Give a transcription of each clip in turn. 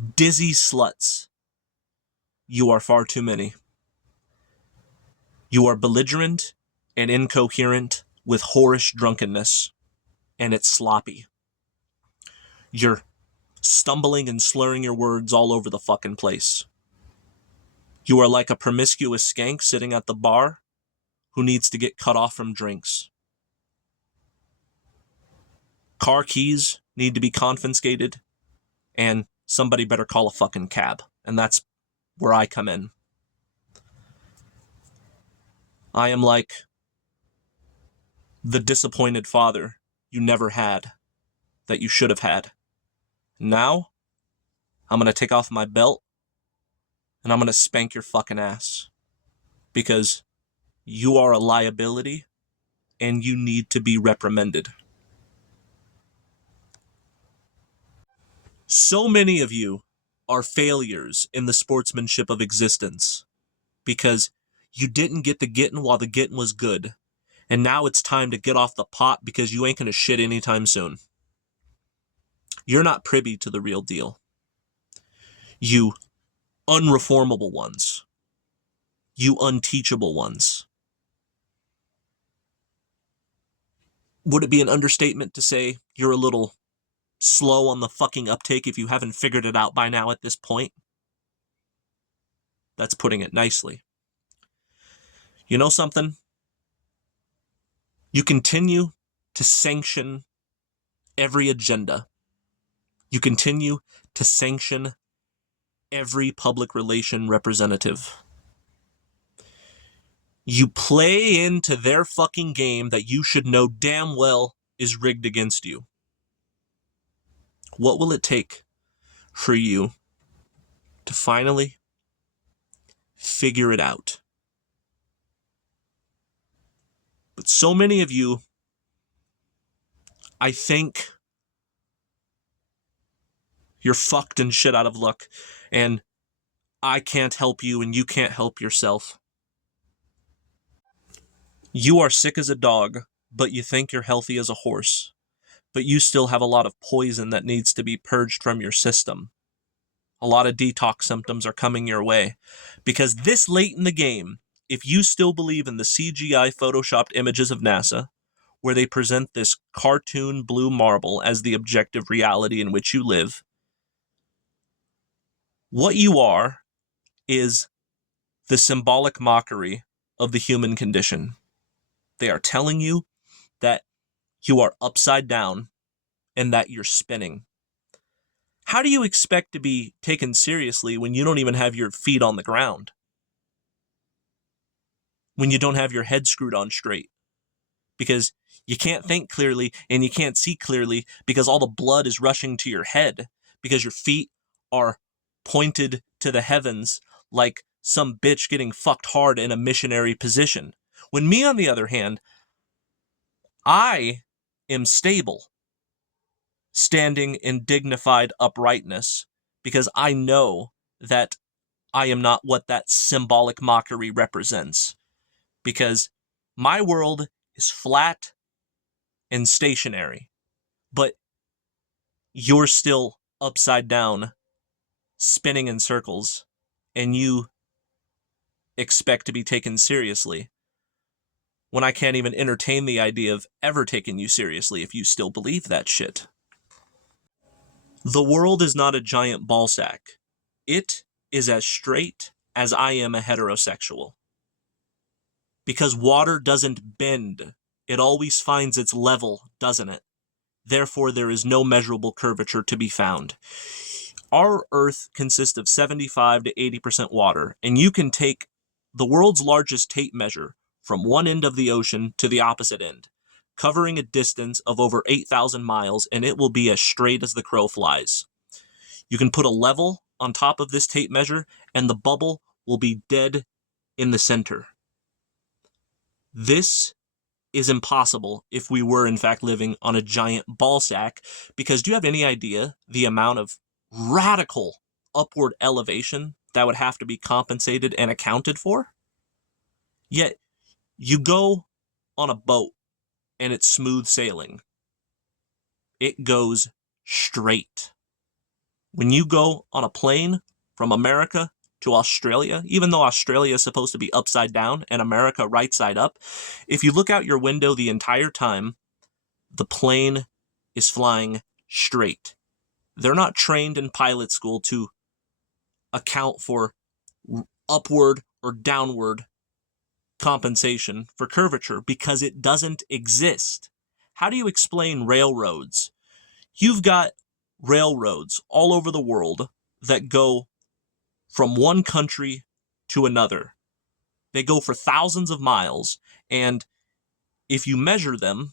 Dizzy sluts. You are far too many. You are belligerent and incoherent with whorish drunkenness, and it's sloppy. You're stumbling and slurring your words all over the fucking place. You are like a promiscuous skank sitting at the bar who needs to get cut off from drinks. Car keys need to be confiscated, and somebody better call a fucking cab. And that's where I come in. I am like the disappointed father you never had, that you should have had. Now, I'm going to take off my belt, and I'm going to spank your fucking ass. Because you are a liability, and you need to be reprimanded. So many of you are failures in the sportsmanship of existence because you didn't get the getting while the getting was good. And now it's time to get off the pot because you ain't going to shit anytime soon. You're not privy to the real deal. You unreformable ones. You unteachable ones. Would it be an understatement to say you're a little slow on the fucking uptake if you haven't figured it out by now at this point? That's putting it nicely. You know something? You continue to sanction every agenda. You continue to sanction every public relation representative. You play into their fucking game that you should know damn well is rigged against you. What will it take for you to finally figure it out? But so many of you, I think you're fucked and shit out of luck, and I can't help you and you can't help yourself. You are sick as a dog, but you think you're healthy as a horse. But you still have a lot of poison that needs to be purged from your system. A lot of detox symptoms are coming your way. Because this late in the game, if you still believe in the CGI photoshopped images of NASA, where they present this cartoon blue marble as the objective reality in which you live, what you are is the symbolic mockery of the human condition. They are telling you that you are upside down and that you're spinning. How do you expect to be taken seriously when you don't even have your feet on the ground? When you don't have your head screwed on straight? Because you can't think clearly and you can't see clearly because all the blood is rushing to your head because your feet are pointed to the heavens like some bitch getting fucked hard in a missionary position. When me, on the other hand, I am stable, standing in dignified uprightness, because I know that I am not what that symbolic mockery represents. Because my world is flat and stationary, but you're still upside down, spinning in circles, and you expect to be taken seriously when I can't even entertain the idea of ever taking you seriously if you still believe that shit. The world is not a giant ball sack. It is as straight as I am a heterosexual. Because water doesn't bend. It always finds its level, doesn't it? Therefore, there is no measurable curvature to be found. Our Earth consists of 75 to 80% water, and you can take the world's largest tape measure from one end of the ocean to the opposite end, covering a distance of over 8,000 miles, and it will be as straight as the crow flies. You can put a level on top of this tape measure, and the bubble will be dead in the center. This is impossible if we were in fact living on a giant ball sack, because do you have any idea the amount of radical upward elevation that would have to be compensated and accounted for? Yet you go on a boat and it's smooth sailing. It goes straight. When you go on a plane from America to Australia, even though Australia is supposed to be upside down and America right side up, if you look out your window the entire time, the plane is flying straight. They're not trained in pilot school to account for upward or downward compensation for curvature because it doesn't exist. How do you explain railroads? You've got railroads all over the world that go from one country to another. They go for thousands of miles, and if you measure them,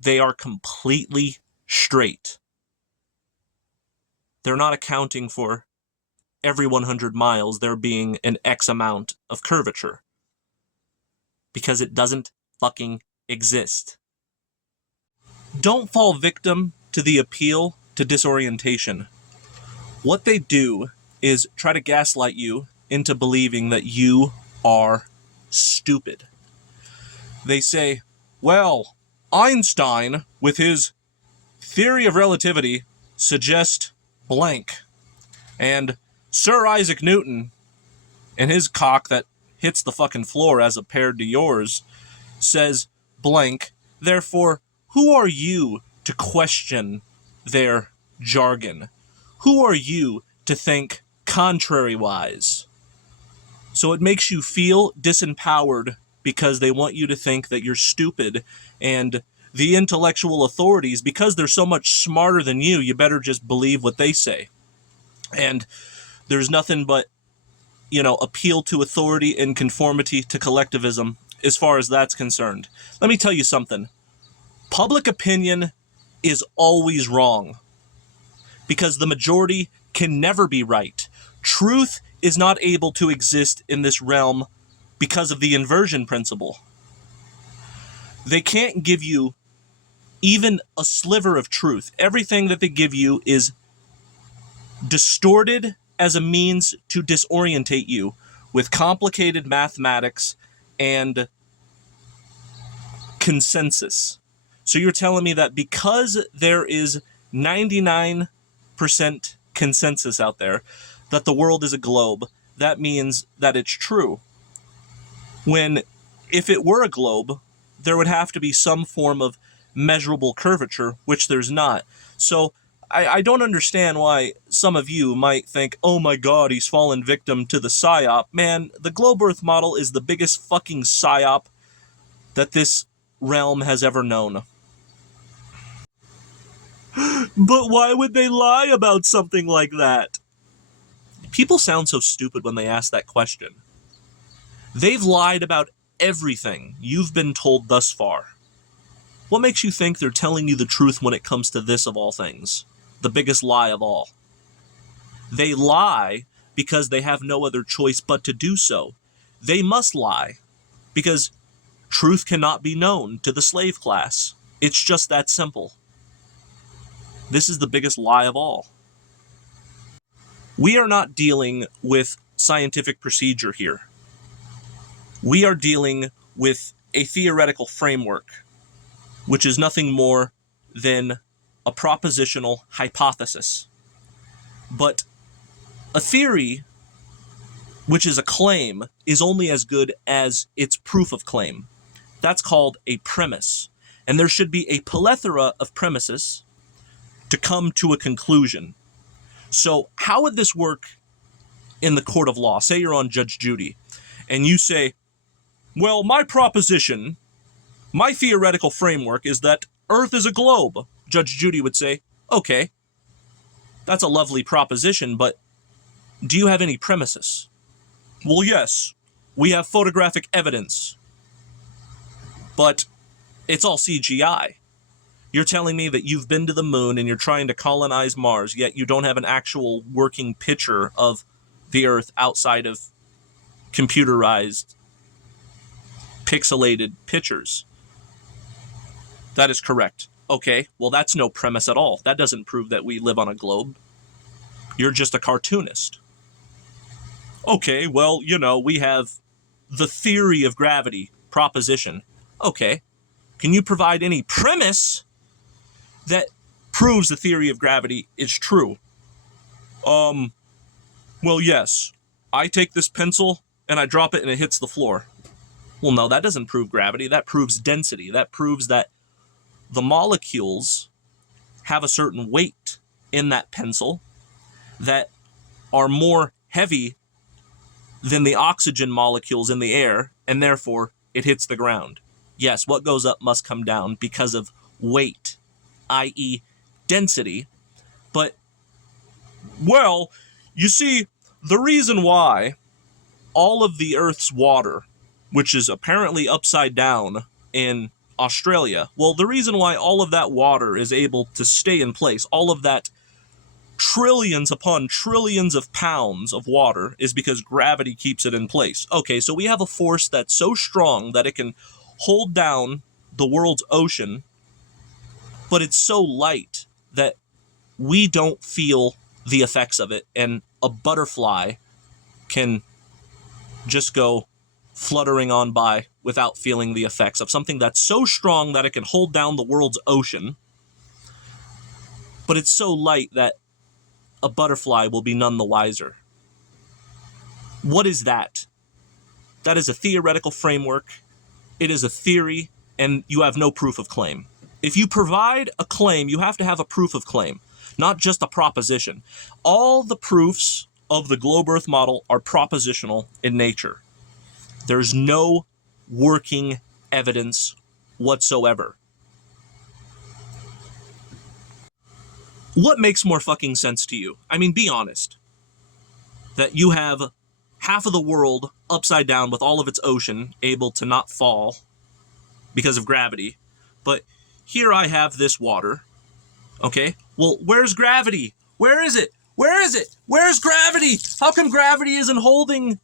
they are completely straight. They're not accounting for every 100 miles there being an X amount of curvature. Because it doesn't fucking exist. Don't fall victim to the appeal to disorientation. What they do is try to gaslight you into believing that you are stupid. They say, well, Einstein, with his theory of relativity, suggests blank. And Sir Isaac Newton, and his cock that hits the fucking floor as compared to yours, says blank. Therefore, who are you to question their jargon? Who are you to think contrary-wise? So it makes you feel disempowered because they want you to think that you're stupid, and the intellectual authorities, because they're so much smarter than you better just believe what they say. And there's nothing but, appeal to authority and conformity to collectivism as far as that's concerned. Let me tell you something. Public opinion is always wrong because the majority can never be right. Truth is not able to exist in this realm because of the inversion principle. They can't give you even a sliver of truth. Everything that they give you is distorted as a means to disorientate you with complicated mathematics and consensus. So you're telling me that because there is 99% consensus out there that the world is a globe, that means that it's true. When if it were a globe, there would have to be some form of measurable curvature, which there's not. So I don't understand why some of you might think, oh my god, he's fallen victim to the psyop. Man, the globe earth model is the biggest fucking psyop that this realm has ever known. But why would they lie about something like that? People sound so stupid when they ask that question. They've lied about everything you've been told thus far. What makes you think they're telling you the truth when it comes to this of all things? The biggest lie of all. They lie because they have no other choice but to do so. They must lie because truth cannot be known to the slave class. It's just that simple. This is the biggest lie of all. We are not dealing with scientific procedure here. We are dealing with a theoretical framework, which is nothing more than a propositional hypothesis. But a theory, which is a claim, is only as good as its proof of claim. That's called a premise. And there should be a plethora of premises to come to a conclusion. So how would this work in the court of law? Say you're on Judge Judy, and you say, well, my proposition, my theoretical framework is that Earth is a globe. Judge Judy would say, okay, that's a lovely proposition, but do you have any premises? Well, yes, we have photographic evidence, but it's all CGI. You're telling me that you've been to the moon and you're trying to colonize Mars, yet you don't have an actual working picture of the Earth outside of computerized, pixelated pictures. That is correct. Okay, well, that's no premise at all. That doesn't prove that we live on a globe. You're just a cartoonist. Okay, well, we have the theory of gravity proposition. Okay, can you provide any premise that proves the theory of gravity is true? Well, yes, I take this pencil and I drop it and it hits the floor. Well, no, that doesn't prove gravity. That proves density. That proves that the molecules have a certain weight in that pencil that are more heavy than the oxygen molecules in the air, and therefore it hits the ground. Yes, what goes up must come down because of weight, i.e. density. But, well, you see, the reason why all of the Earth's water, which is apparently upside down in Australia, well, the reason why all of that water is able to stay in place, all of that trillions upon trillions of pounds of water, is because gravity keeps it in place. Okay, so we have a force that's so strong that it can hold down the world's ocean, but it's so light that we don't feel the effects of it, and a butterfly can just go fluttering on by without feeling the effects of something that's so strong that it can hold down the world's ocean, but it's so light that a butterfly will be none the wiser. What is that? That is a theoretical framework. It is a theory, and you have no proof of claim. If you provide a claim, you have to have a proof of claim, not just a proposition. All the proofs of the globe Earth model are propositional in nature. There's no working evidence whatsoever. What makes more fucking sense to you? I mean, be honest. That you have half of the world upside down with all of its ocean able to not fall because of gravity, but here I have this water. Okay, well, where's gravity? Where is it? Where is it? Where's gravity? How come gravity isn't holding?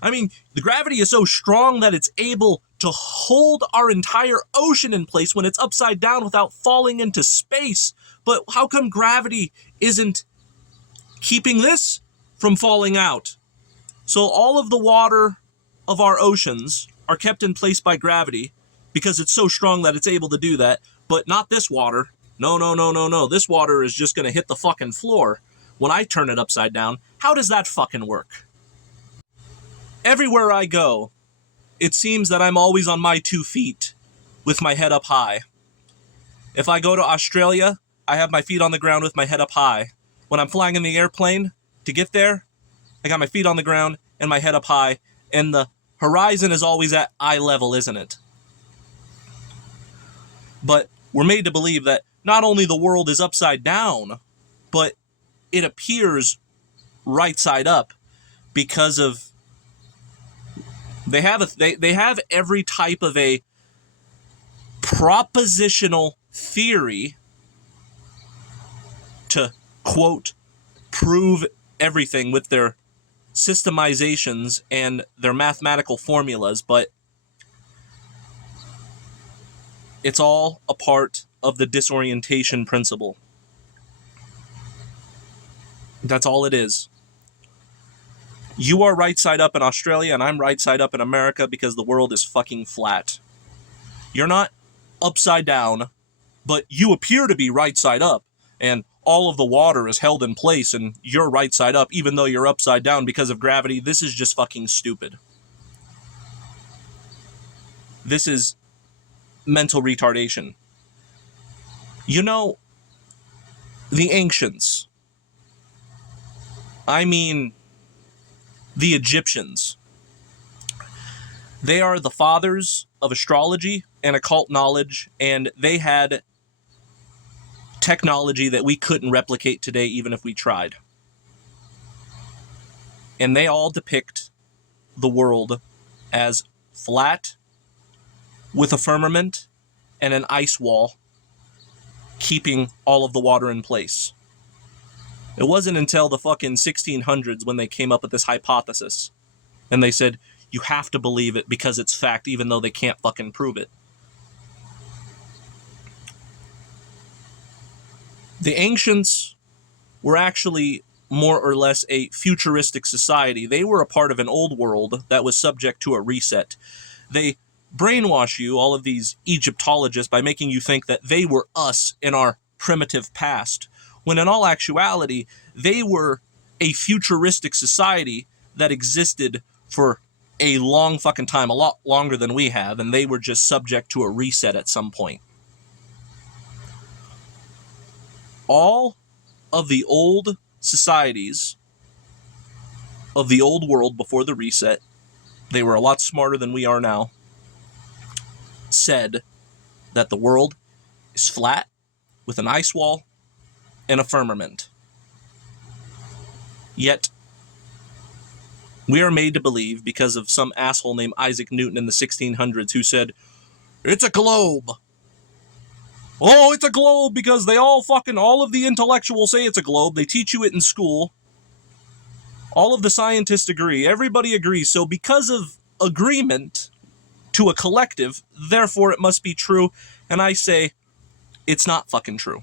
I mean, the gravity is so strong that it's able to hold our entire ocean in place when it's upside down without falling into space. But how come gravity isn't keeping this from falling out? So all of the water of our oceans are kept in place by gravity because it's so strong that it's able to do that, but not this water. No. This water is just going to hit the fucking floor when I turn it upside down. How does that fucking work? Everywhere I go, it seems that I'm always on my 2 feet with my head up high. If I go to Australia, I have my feet on the ground with my head up high. When I'm flying in the airplane to get there, I got my feet on the ground and my head up high, and the horizon is always at eye level, isn't it? But we're made to believe that not only the world is upside down, but it appears right side up because of they have every type of a propositional theory to, quote, prove everything with their systemizations and their mathematical formulas, but it's all a part of the disorientation principle. That's all it is. You are right side up in Australia and I'm right side up in America because the world is fucking flat. You're not upside down, but you appear to be right side up, and all of the water is held in place and you're right side up even though you're upside down because of gravity. This is just fucking stupid. This is mental retardation. You know, the ancients, I mean the Egyptians, they are the fathers of astrology and occult knowledge, and they had technology that we couldn't replicate today even if we tried. And they all depict the world as flat with a firmament and an ice wall keeping all of the water in place. It wasn't until the fucking 1600s when they came up with this hypothesis. And they said, you have to believe it because it's fact, even though they can't fucking prove it. The ancients were actually more or less a futuristic society. They were a part of an old world that was subject to a reset. They brainwash you, all of these Egyptologists, by making you think that they were us in our primitive past, when in all actuality, they were a futuristic society that existed for a long fucking time, a lot longer than we have, and they were just subject to a reset at some point. All of the old societies of the old world before the reset, they were a lot smarter than we are now, said that the world is flat with an ice wall and a firmament. Yet, we are made to believe, because of some asshole named Isaac Newton in the 1600s who said, it's a globe. Oh, it's a globe, because they all of the intellectuals say it's a globe. They teach you it in school. All of the scientists agree. Everybody agrees. So because of agreement to a collective, therefore it must be true. And I say, it's not fucking true.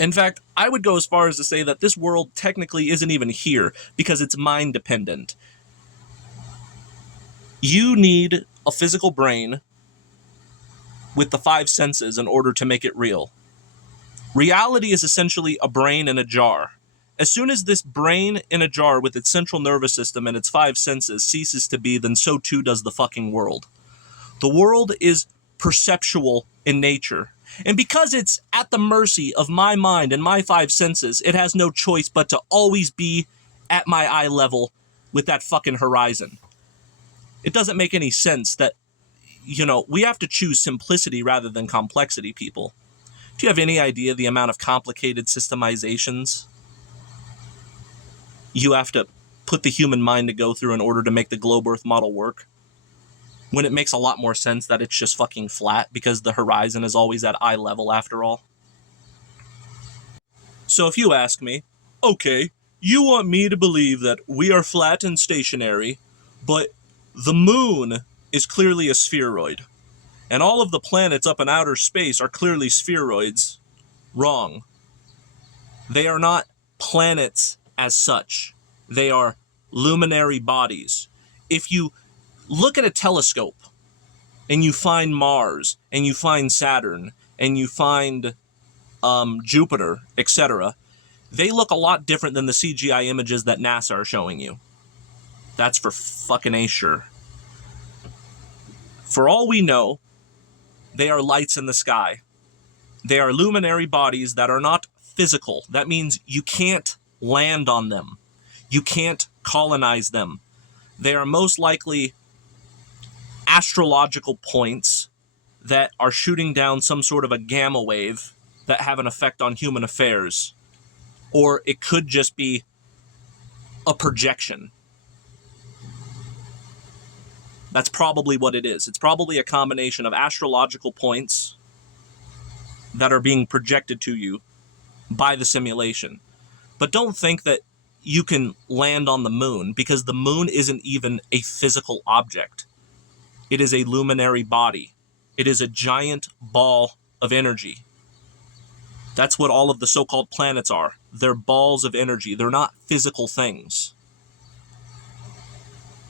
In fact, I would go as far as to say that this world technically isn't even here because it's mind dependent. You need a physical brain with the 5 senses in order to make it real. Reality is essentially a brain in a jar. As soon as this brain in a jar with its central nervous system and its 5 senses ceases to be, then so too does the fucking world. The world is perceptual in nature. And because it's at the mercy of my mind and my 5 senses, it has no choice but to always be at my eye level with that fucking horizon. It doesn't make any sense that, we have to choose simplicity rather than complexity, people. Do you have any idea the amount of complicated systemizations you have to put the human mind to go through in order to make the globe Earth model work? When it makes a lot more sense that it's just fucking flat because the horizon is always at eye level after all. So if you ask me, okay, you want me to believe that we are flat and stationary, but the moon is clearly a spheroid, and all of the planets up in outer space are clearly spheroids. Wrong. They are not planets as such. They are luminary bodies. If you look at a telescope and you find Mars and you find Saturn and you find Jupiter, etc., they look a lot different than the CGI images that NASA are showing you. That's for fucking A sure. For all we know, they are lights in the sky. They are luminary bodies that are not physical. That means you can't land on them. You can't colonize them. They are most likely astrological points that are shooting down some sort of a gamma wave that have an effect on human affairs. Or it could just be a projection. That's probably what it is. It's probably a combination of astrological points that are being projected to you by the simulation. But don't think that you can land on the moon, because the moon isn't even a physical object. It is a luminary body. It is a giant ball of energy. That's what all of the so-called planets are. They're balls of energy. They're not physical things.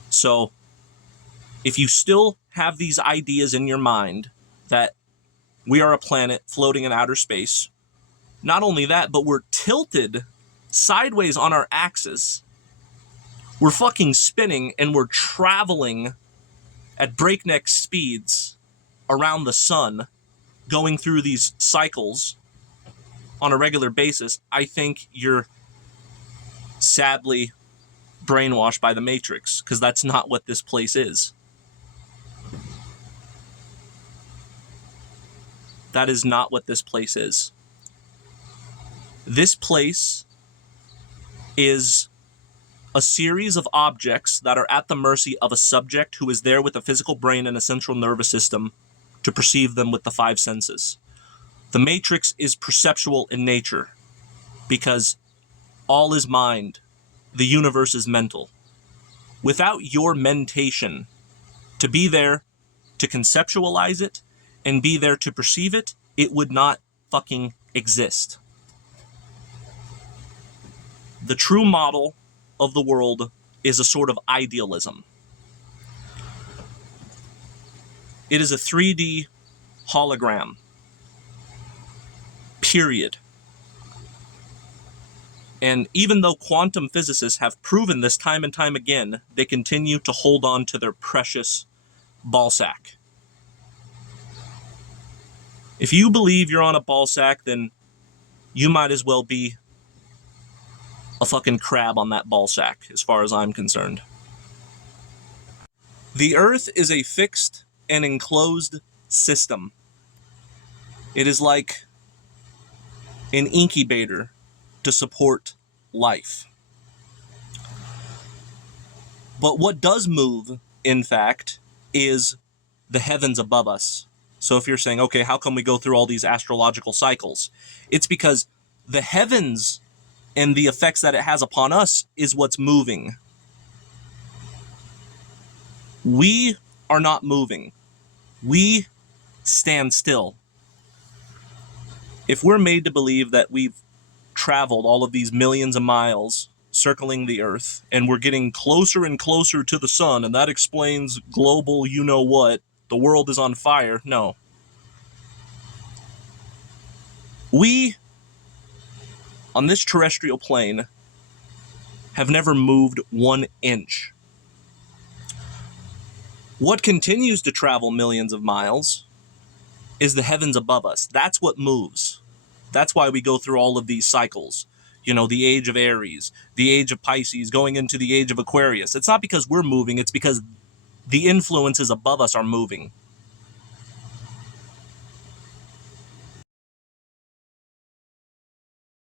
So, if you still have these ideas in your mind that we are a planet floating in outer space, not only that, but we're tilted sideways on our axis. We're fucking spinning and we're traveling at breakneck speeds around the sun, going through these cycles on a regular basis. I think you're sadly brainwashed by the Matrix, because that's not what this place is. That is not what this place is. This place is a series of objects that are at the mercy of a subject who is there with a physical brain and a central nervous system to perceive them with the 5 senses. The Matrix is perceptual in nature because all is mind. The universe is mental. Without your mentation to be there to conceptualize it and be there to perceive it, it would not fucking exist. The true model of the world is a sort of idealism. It is a 3D hologram. Period. And even though quantum physicists have proven this time and time again, they continue to hold on to their precious ball sack. If you believe you're on a ball sack, then you might as well be a fucking crab on that ball sack, as far as I'm concerned. The Earth is a fixed and enclosed system. It is like an incubator to support life. But what does move, in fact, is the heavens above us. So if you're saying, okay, how come we go through all these astrological cycles? It's because the heavens and the effects that it has upon us is what's moving. We are not moving. We stand still. If we're made to believe that we've traveled all of these millions of miles circling the Earth and we're getting closer and closer to the sun, and that explains global you-know-what, the world is on fire, no. We, on this terrestrial plane, have never moved 1 inch. What continues to travel millions of miles is the heavens above us. That's what moves. That's why we go through all of these cycles. You know, the age of Aries, the age of Pisces, going into the age of Aquarius. It's not because we're moving, it's because the influences above us are moving.